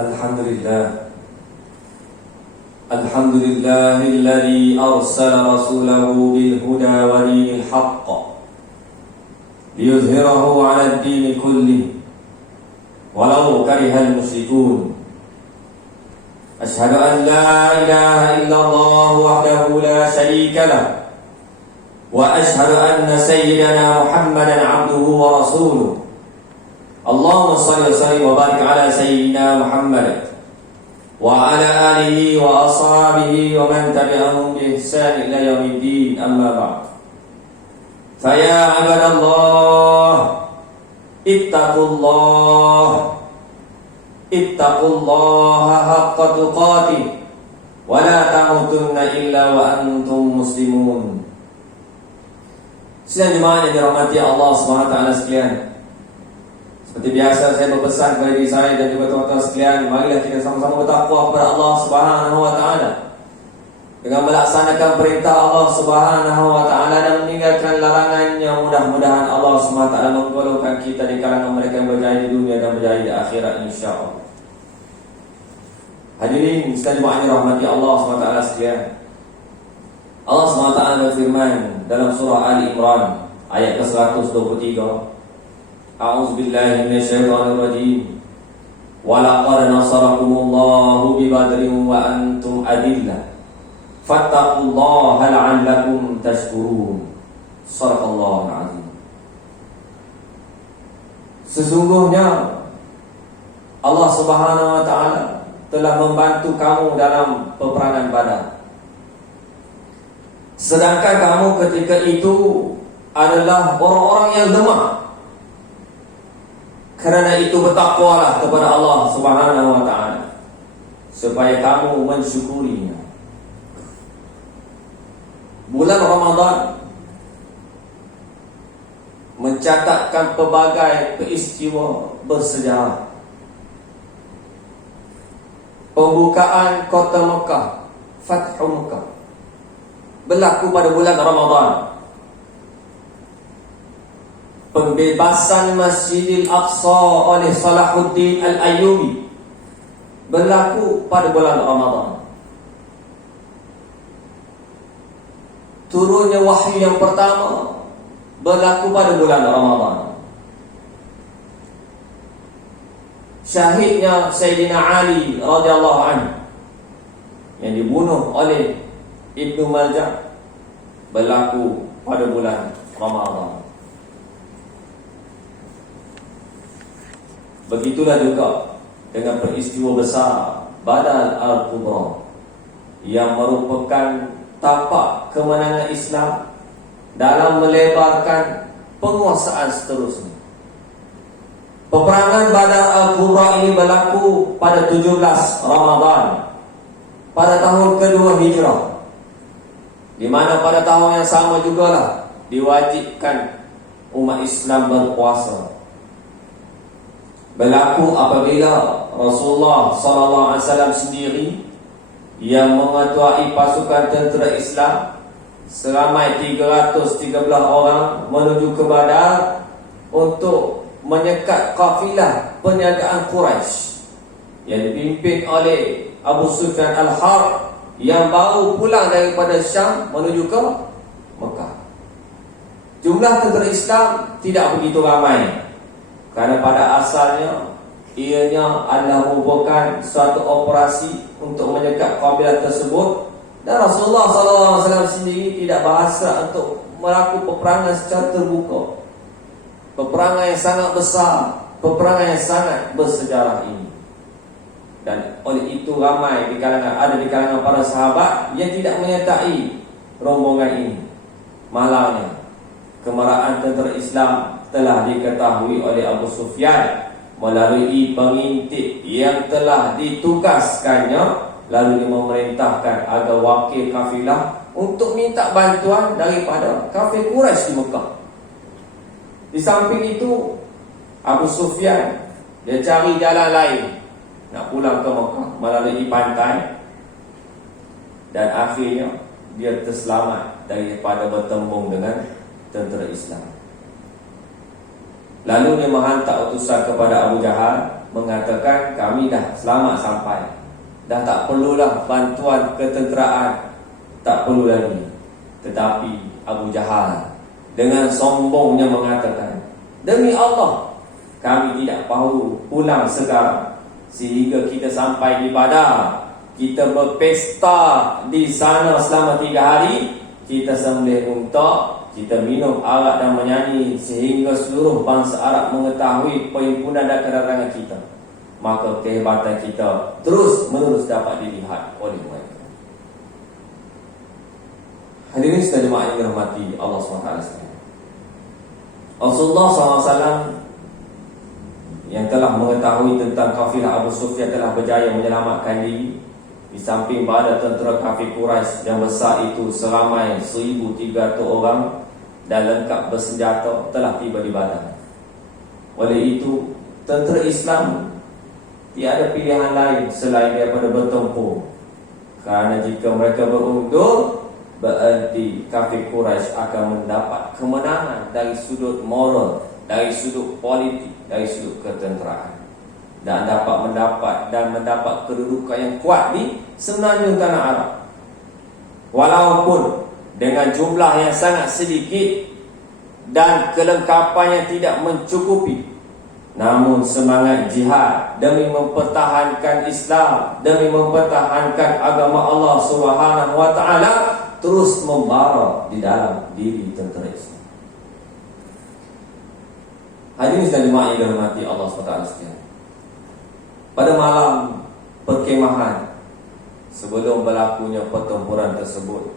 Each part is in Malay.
Alhamdulillah. Alhamdulillahilladzi arsala rasulahu bil huda wa dinil haqq liyuzhirahu 'ala ad-din kullih walau karihal musyrikun. Asyhadu an la ilaha illallah wahdahu la syarika lah wa asyhadu anna sayyidana Muhammadan 'abduhu wa rasuluh. Allahumma shalli wa sallim wa barik ala sayyidina Muhammad wa ala alihi wa ashabihi wa man tabi'ahum bi ihsan ila yaumiddin, amma ba'd. Fa ya ibadallah, ittaqullaha haqqa tuqatih wa la tamutunna illa wa antum muslimun. Sidang jemaah yang dirahmati Allah Subhanahu wa taala sekalian, seperti biasa saya berpesan kepada diri saya dan juga teman-teman sekalian, marilah kita sama-sama bertakwa kepada Allah Subhanahu wa taala dengan melaksanakan perintah Allah Subhanahu wa taala dan meninggalkan larangannya. Mudah-mudahan Allah Subhanahu wa taala menggolongkan kita di kalangan mereka yang berjaya di dunia dan berjaya di akhirat, insyaallah. Hadirin sekalian jemaah yang dirahmati Allah Subhanahu wa taala sekalian, Allah Subhanahu wa taala berfirman dalam surah Ali Imran ayat ke-123, A'udzu billahi minasyaitonir rajim. Wa laqad nasarakumullahu bi badrin wa antum adillah. Fattaqullaha la'allakum tashkurun. Shadaqallahul azim. Sesungguhnya Allah Subhanahu wa taala telah membantu kamu dalam peperangan Badar. Sedangkan kamu ketika itu adalah orang-orang yang lemah. Kerana itu bertakwalah kepada Allah Subhanahu wa taala supaya kamu mensyukurinya. Bulan Ramadan mencatatkan pelbagai peristiwa bersejarah. Pembukaan kota Mekah, Fathu Mekah, berlaku pada bulan Ramadan. Pembebasan Masjidil Aqsa oleh Salahuddin Al-Ayyubi berlaku pada bulan Ramadan. Turunnya wahyu yang pertama berlaku pada bulan Ramadan. Syahidnya Sayyidina Ali radhiyallahu anhu yang dibunuh oleh Ibnu Maljam berlaku pada bulan Ramadan. Begitulah juga dengan peristiwa besar Badar Al-Kubra yang merupakan tapak kemenangan Islam dalam melebarkan penguasaan seterusnya. Peperangan Badar Al-Kubra ini berlaku pada 17 Ramadan pada tahun kedua Hijrah, di mana pada tahun yang sama jugalah diwajibkan umat Islam berpuasa. Berlaku apabila Rasulullah SAW sendiri yang mengetuai pasukan tentera Islam seramai 313 orang menuju ke Badar untuk menyekat kafilah perniagaan Quraisy yang dipimpin oleh Abu Sufyan Al-Harb yang baru pulang daripada Syam menuju ke Mekah. Jumlah tentera Islam tidak begitu ramai, kerana pada asalnya ianya adalah merupakan suatu operasi untuk menyekat kabilah tersebut, dan Rasulullah SAW sendiri tidak berhasrat untuk melakukan peperangan secara terbuka. Peperangan yang sangat besar, peperangan yang sangat bersejarah ini. Dan oleh itu ramai di kalangan para sahabat yang tidak menyertai rombongan ini. Malangnya kemarahan tentera Islam telah diketahui oleh Abu Sufyan melalui pengintip yang telah ditugaskannya, lalu dia memerintahkan agar wakil kafilah untuk minta bantuan daripada kafir Quraisy di Mekah. Di samping itu, Abu Sufyan dia cari jalan lain nak pulang ke Mekah melalui pantai, dan akhirnya dia terselamat daripada bertembung dengan tentera Islam. Lalu dia menghantar utusan kepada Abu Jahal, mengatakan kami dah selamat sampai, dah tak perlulah bantuan ketenteraan, tak perlu lagi. Tetapi Abu Jahal dengan sombongnya mengatakan, demi Allah, kami tidak mahu pulang sekarang, sehingga kita sampai di Badar, kita berpesta di sana selama 3 hari, kita sembelih unta, kita minum arak dan menyanyi, sehingga seluruh bangsa Arab mengetahui perhimpunan dan kedatangan kita. Maka kehebatan kita terus menerus dapat dilihat oleh mereka. Hadirin sekalian jemaah yang dirahmati Allah SWT. Rasulullah SAW yang telah mengetahui tentang kafilah Abu Sufyan telah berjaya menyelamatkan diri, di samping pada tentera kafir Quraisy yang besar itu seramai 1,300 orang dan lengkap bersenjata telah tiba di Badar. Oleh itu, tentera Islam tiada pilihan lain selain daripada bertempur, kerana jika mereka berundur, berarti kafir Quraisy akan mendapat kemenangan dari sudut moral, dari sudut politik, dari sudut ketenteraan, dan dapat mendapat kedudukan yang kuat di semenanjung tanah Arab. Walaupun dengan jumlah yang sangat sedikit dan kelengkapan yang tidak mencukupi, namun semangat jihad demi mempertahankan Islam, demi mempertahankan agama Allah Subhanahu wa taala terus membara di dalam diri tentera Islam. Hadirin sekalian jemaah yang dirahmati Allah SWT sekalian. Pada malam perkemahan sebelum berlakunya pertempuran tersebut,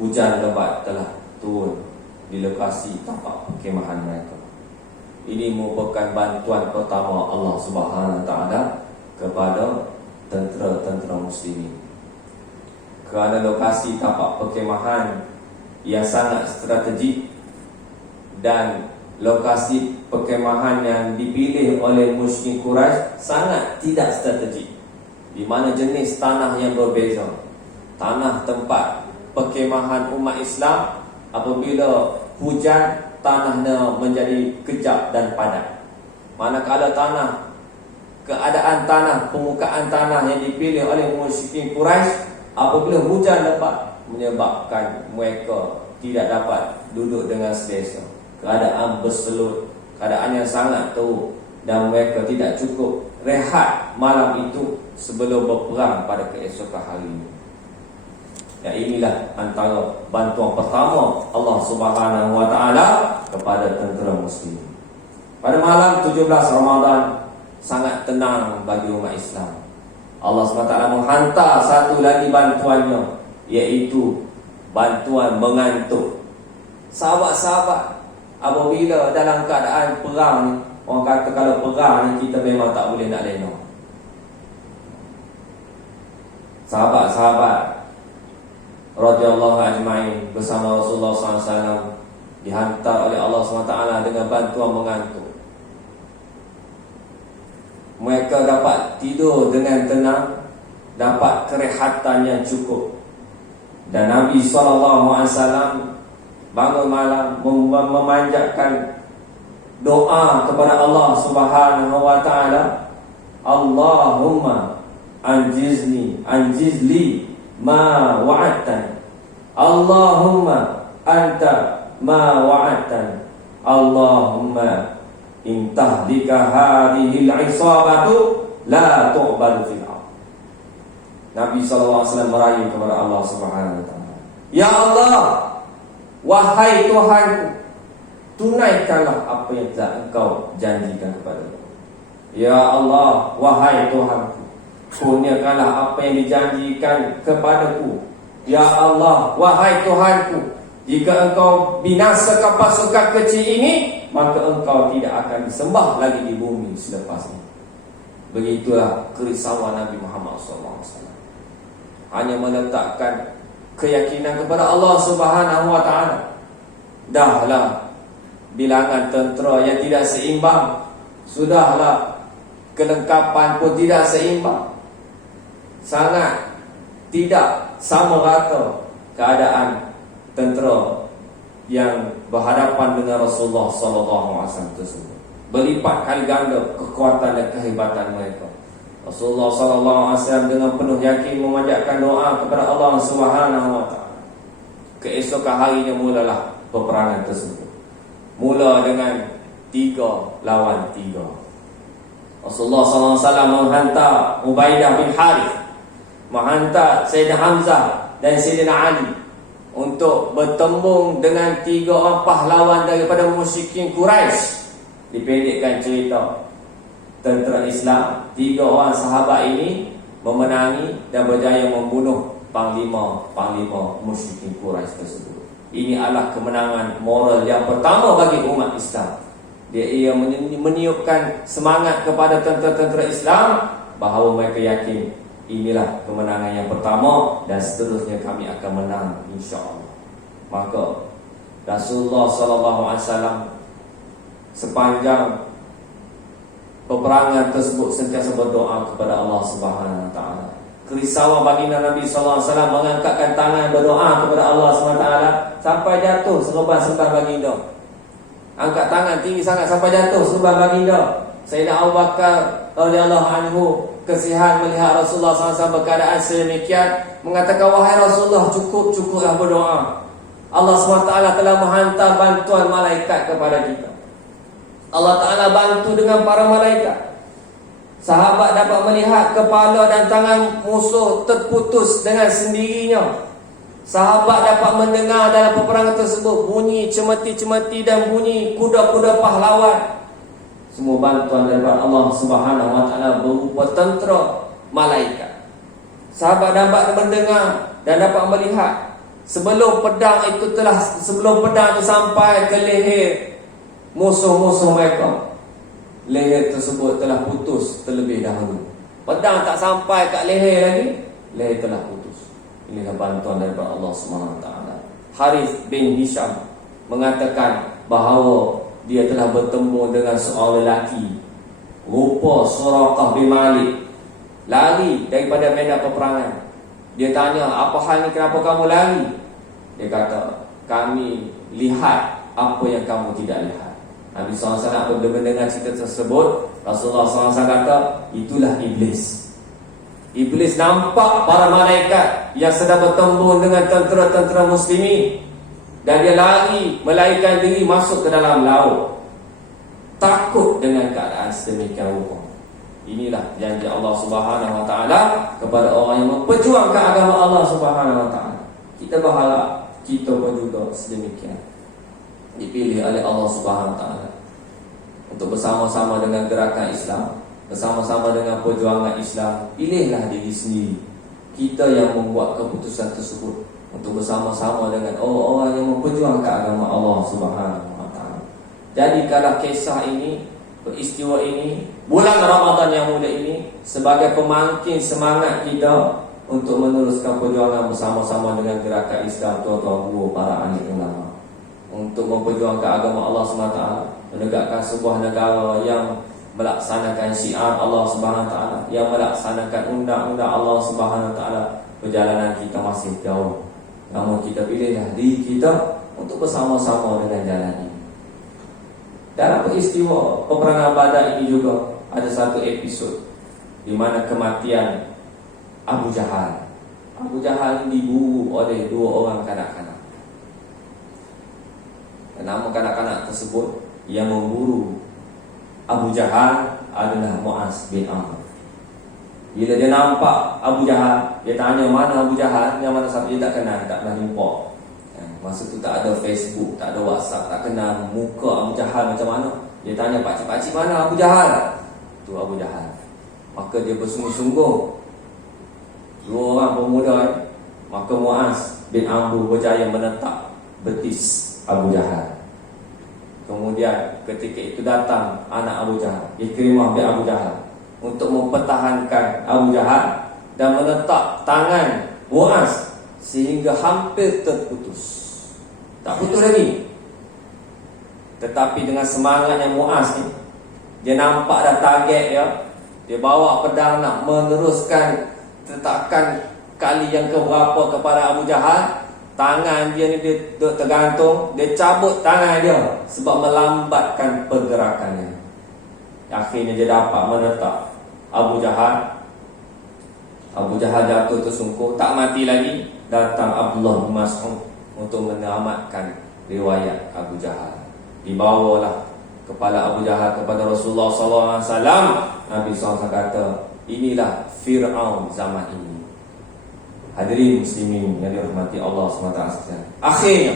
hujan lebat telah turun di lokasi tempat perkemahan mereka. Ini merupakan bantuan pertama Allah Subhanahu wa taala kepada tentera-tentera muslimin. Kerana lokasi tempat perkemahan yang sangat strategik dan lokasi perkemahan yang dipilih oleh musyrikin Quraisy sangat tidak strategik, di mana jenis tanah yang berbeza. Tanah tempat perkemahan umat Islam apabila hujan, tanahnya menjadi kejap dan padat. Manakala keadaan tanah, permukaan tanah yang dipilih oleh musyrikin Quraisy apabila hujan lebat menyebabkan mereka tidak dapat duduk dengan selesa. Keadaan berselut, keadaan yang sangat teruk, dan mereka tidak cukup rehat malam itu sebelum berperang pada keesokan harinya. Dan inilah antara bantuan pertama Allah Subhanahu wa taala kepada tentera muslim. Pada malam 17 Ramadan sangat tenang bagi umat Islam. Allah SWT menghantar satu lagi bantuannya, iaitu bantuan mengantuk. Sahabat-sahabat, apabila dalam keadaan perang ni, orang kata kalau perang ni kita memang tak boleh nak lena. Sahabat-sahabat radhiyallahu ajma'in bersama Rasulullah SAW dihantar oleh Allah SWT dengan bantuan mengantuk. Mereka dapat tidur dengan tenang, dapat kerehatan yang cukup. Dan Nabi SAW bangun malam memanjatkan doa kepada Allah Subhanahu wa taala, Allahumma anjizli ma wa'adtan, Allahumma anta ma wa'adtan, Allahumma intahlika hadhil isabatu la tu'bal fil ardh. Nabi SAW merayu kepada Allah Subhanahu wa taala, ya Allah, wahai Tuhan, tunaikanlah apa yang telah Engkau janjikan kepada-Ku. Ya Allah, wahai Tuhan, kurniakanlah apa yang dijanjikan kepada-Ku. Ya Allah, wahai Tuhanku, jika Engkau binasakan pasukan kecil ini, maka Engkau tidak akan disembah lagi di bumi selepas ini. Begitulah kerisauan Nabi Muhammad SAW. Hanya meletakkan keyakinan kepada Allah Subhanahu wa taala. Dahlah bilangan tentera yang tidak seimbang, sudahlah kelengkapan pun tidak seimbang, sangat tidak sama rata keadaan tentera yang berhadapan dengan Rasulullah sallallahu alaihi wasallam tersebut. Berlipat kali ganda kekuatan dan kehebatan mereka. Rasulullah sallallahu alaihi wasallam dengan penuh yakin memanjatkan doa kepada Allah Subhanahu wa taala. Keesokan harinya mulalah peperangan tersebut. Mula dengan 3 lawan 3. Rasulullah sallallahu alaihi wasallam menghantar Ubaidah bin Harith, menghantar Sayyidina Hamzah dan Sayyidina Ali untuk bertembung dengan 3 orang pahlawan daripada musyrikin Quraisy. Dipendekkan cerita, tentera Islam, 3 orang sahabat ini memenangi dan berjaya membunuh panglima musyrikin Quraisy tersebut. Ini adalah kemenangan moral yang pertama bagi umat Islam. Ia meniupkan semangat kepada tentera-tentera Islam bahawa mereka yakin inilah kemenangan yang pertama dan seterusnya kami akan menang insya-Allah. Maka Rasulullah sallallahu alaihi wasallam sepanjang peperangan tersebut sentiasa berdoa kepada Allah Subhanahu wa taala. Kerisauan baginda Nabi sallallahu alaihi wasallam mengangkatkan tangan berdoa kepada Allah Subhanahu wa taala sampai jatuh serban sembah baginda. Angkat tangan tinggi sangat sampai jatuh serban baginda. Sayyidina Abu Bakar radhiyallahu anhu kesihan melihat Rasulullah SAW berkeadaan sedemikian, mengatakan, wahai Rasulullah, cukuplah berdoa. Allah SWT telah menghantar bantuan malaikat kepada kita. Allah Ta'ala bantu dengan para malaikat. Sahabat dapat melihat kepala dan tangan musuh terputus dengan sendirinya. Sahabat dapat mendengar dalam peperangan tersebut bunyi cemeti-cemeti dan bunyi kuda-kuda pahlawan. Semua bantuan daripada Allah Subhanahu wa taala berupa tentera malaikat. Sahabat dapat mendengar dan dapat melihat sebelum pedang itu sampai ke leher musuh-musuh mereka, leher tersebut telah putus terlebih dahulu. Pedang tak sampai kat leher lagi, leher telah putus. Inilah bantuan daripada Allah Subhanahu wa taala. Harith bin Hisham mengatakan bahawa dia telah bertemu dengan seorang lelaki rupa Suraqah bin Malik, lari daripada medan peperangan. Dia tanya, apa hal ni, kenapa kamu lari? Dia kata, kami lihat apa yang kamu tidak lihat. Nabi SAW apabila mendengar cerita tersebut, Rasulullah SAW kata, itulah Iblis. Iblis nampak para malaikat yang sedang bertembung dengan tentera-tentera muslimin, dan dia lari melarikan diri masuk ke dalam laut, takut dengan keadaan sedemikian rupa. Inilah janji Allah Subhanahu wa taala kepada orang yang memperjuangkan agama Allah Subhanahu wa taala. Kita berharap kita pun juga sedemikian dipilih oleh Allah Subhanahu wa taala untuk bersama-sama dengan gerakan Islam, bersama-sama dengan perjuangan Islam. Pilihlah diri sendiri. Kita yang membuat keputusan tersebut untuk bersama-sama dengan orang-orang yang memperjuangkan agama Allah Subhanahu wa taala. Jadikanlah kisah ini, peristiwa ini, bulan Ramadan yang mulia ini sebagai pemangkin semangat kita untuk meneruskan perjuangan bersama-sama dengan gerakan Islam, tuan-tuan guru, para ahli ulama, untuk memperjuangkan agama Allah SWT, menegakkan sebuah negara yang melaksanakan syiar Allah Subhanahu wa taala, yang melaksanakan undang-undang Allah Subhanahu wa taala. Perjalanan kita masih jauh, namun kita pilihlah diri kita untuk bersama-sama dengan jalan ini. Dalam peristiwa peperangan Badar ini juga ada satu episod di mana kematian Abu Jahal. Abu Jahal diburu oleh 2 orang kanak-kanak. Nama kanak-kanak tersebut yang memburu Abu Jahal adalah Mu'az bin Amr. Bila dia nampak Abu Jahal, dia tanya, mana Abu Jahal? Yang mana siapa? Dia tak kenal, tak pernah jumpa. Masa tu tak ada Facebook, tak ada WhatsApp, tak kenal muka Abu Jahal macam mana. Dia tanya, pakcik-pakcik, mana Abu Jahal? Tu Abu Jahal. Maka dia bersungguh-sungguh, 2 orang pemuda, maka Mu'az bin Amr berjaya menetak betis Abu Jahal. Kemudian ketika itu datang anak Abu Jahal, Ikrimah bin Abu Jahal, untuk mempertahankan Abu Jahal dan menetak tangan Mu'az sehingga hampir terputus. Tak putus lagi. Tetapi dengan semangatnya Mu'az ni, dia nampak dah target dia, dia bawa pedang nak meneruskan tetakan kali yang keberapa kepada Abu Jahal. Tangan dia ni dia tergantung, dia cabut tangan dia sebab melambatkan pergerakannya. Akhirnya dia dapat menetak Abu Jahal. Abu Jahal jatuh tersungkur, tak mati lagi. Datang Abdullah bin Mas'ud untuk menyelamatkan riwayat Abu Jahal. Dibawalah kepala Abu Jahal kepada Rasulullah SAW. Nabi SAW kata, inilah Fir'aun zaman ini. Hadirin muslimin yang dirahmati Allah SWT. Akhirnya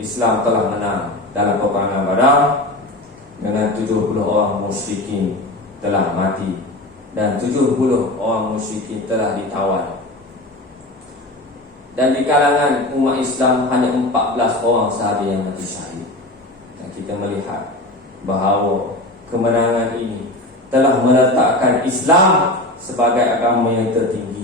Islam telah menang dalam peperangan Badar dengan 70 orang musyrikin telah mati dan 70 orang musyrikin telah ditawan. Dan di kalangan umat Islam hanya 14 orang sahaja yang mati syahid. Dan kita melihat bahawa kemenangan ini telah meletakkan Islam sebagai agama yang tertinggi.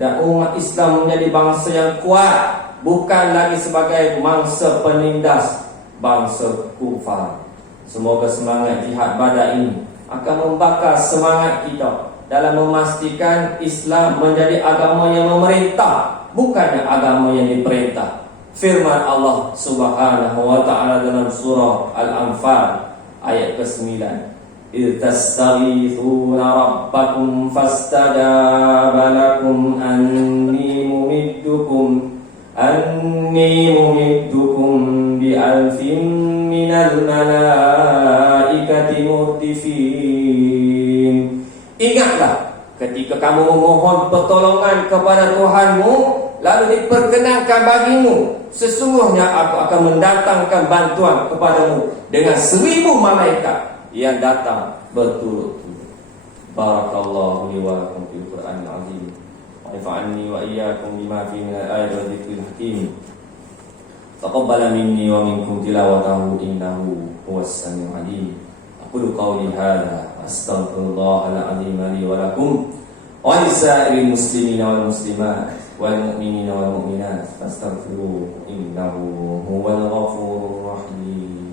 Dan umat Islam menjadi bangsa yang kuat, bukan lagi sebagai mangsa penindas bangsa kufar. Semoga semangat jihad Badar ini akan membakar semangat kita dalam memastikan Islam menjadi agama yang memerintah, bukannya agama yang diperintah. Firman Allah Subhanahu wa ta'ala dalam surah Al-Anfal ayat ke-9, إِذْ تَسْتَغِيثُونَ رَبَّكُمْ فَاسْتَجَابَ لَكُمْ أَنِّي مُمِدُّكُمْ بِأَلْفٍ مِّنَ الْمَلَائِكَةِ مُرْدِفِينَ. Ingatlah ketika kamu memohon pertolongan kepada Tuhanmu, lalu diperkenankan bagimu, sesungguhnya aku akan mendatangkan bantuan kepadamu dengan 1000 malaikat yang datang berturut-turut. Barakallahu li wa lakum fil Qur'anil azim. Wa nafa'ani wa iyyakum bima fihi min al-ayati wa dzikril hakim. Taqabbal minni wa minkum tilawatahu innahu huwas samiul alim. Aqulu qawli hadza wa astaghfirullahal azim li wa lakum wa lisa'iril muslimina wal muslimat wal mu'minina wal mu'minat fastaghfiruhu innahu huwal ghafurur rahim.